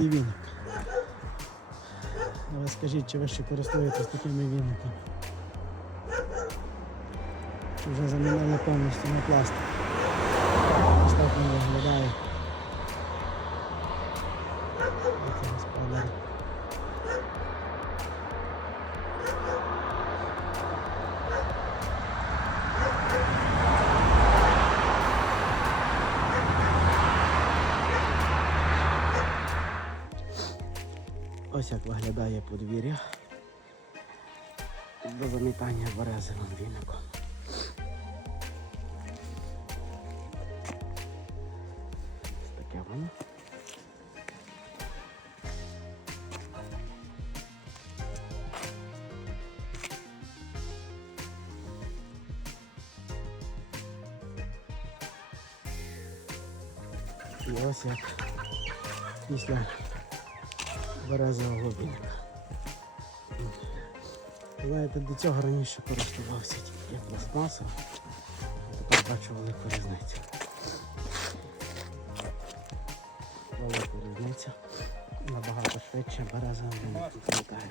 такий віник. Але скажіть, чи ви ще користуєтесь такими віниками? Чи вже замінили повністю на пластик? Ось так виглядає. Це господар. Ось як виглядає подвір'я до замітання березовим віником. Ось таке воно. І ось як після березового віника. Знаєте, до цього раніше користувався тільки пластмасом, а тепер бачу велику різницю. Велика різниця. Набагато швидше віником змітає.